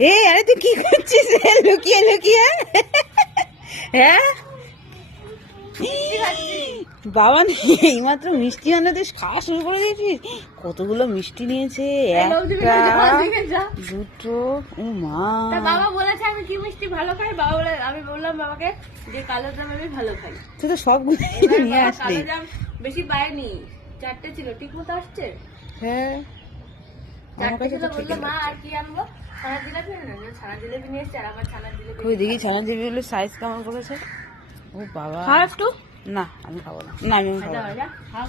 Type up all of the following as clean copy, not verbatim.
আরে তুই কি করছিস লুকিয়ে লুকিয়ে? হ্যাঁ বাবা এইমাত্র মিষ্টি আনলে তুই খাওয়া শুরু করে দিয়েছিস। কতগুলো মিষ্টি নিয়েছে, একটা দুটো। ও মা, বাবা বলেছে আমি কি মিষ্টি ভালো খাই। বাবা বলে, আমি বললাম বাবাকে যে কালো জাম আমি ভালো খাই। তুই তো সবগুলো নিয়ে আসলি। কালো জাম বেশি পাইনি, 4টে ছিল। ঠিক মতো আসছে? হ্যাঁ 4টে ছিল। বললো মা আর কি আনবো? ছানা জিলাপি না, ছানা জিলাপি নিয়ে এসছে। আর আমার ছানা জিলাপি ওই দেখি ছানা জিলাপি সাইজ কেমন করেছে। ও বাবা, খাও একটু। না আমি খাবো না। না আমি খাবো না। যা খাও।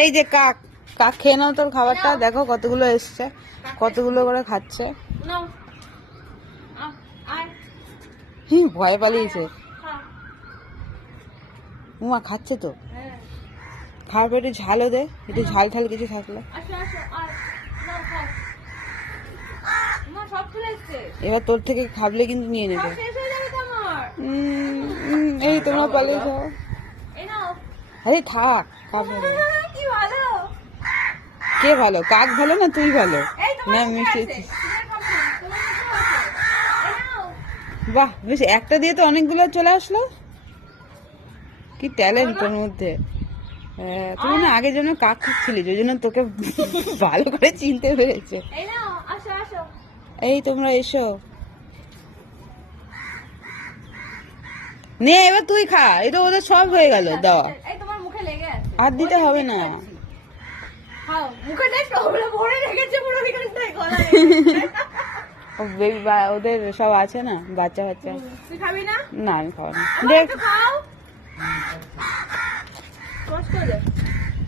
এই যে কাক, কাক খেয়ে নাও তোর খাবারটা। দেখো কতগুলো এসছে, কতগুলো করে খাচ্ছে। নাও আর ভয় পালিয়েছে। খাও। উমা খাচ্ছে তো। হ্যাঁ খাওয়ার পর একটু ঝালও দে, একটু ঝাল ঝাল কিছু থাকলে। আসো আসো আর নাও খাও। মা সব চলে এসছে। এবার তোর থেকে খাবলে কিন্তু নিয়ে নেবে। সব শেষ হয়ে যাবে তো আমার। এই তোমরা পালিয়ে যাও। এই নাও। আরে থাক, খাবো না। কি ভালো। কে ভালো, কাক ভালো না তুই ভালো? এই তোমার না মুখে মিষ্টি। আছে। তোমার খাবে না, তোমার মুখে আছে। এই নাও। বাহ, বেশ, একটা দিয়ে তো অনেকগুলো চলে আসলো। কি ট্যালেন্ট তোর মধ্যে। তুমি না আগের জন্য কাক খাচ্ছিলি, ওই জন্য তোকে ভালো করে চিনতে পেরেছে। এই নাও, আসো আসো। এই তোমরা এসো, নে এবার তুই খা। এই তো ওদের সব হয়ে গেল দেওয়া। এই তোমার মুখে লেগে আছে। আর দিতে হবে না। খাও, মুখে টেস্ট ওগুলো ভরে রেখেছে পুরো এখানটায় গলায়। ওদের সব আছে না, বাচ্চা বাচ্চা। তুই খাবি না? না আমি খাবো না। আমার দেখ একটু খাও। কষ্ট হয়ে যাচ্ছে।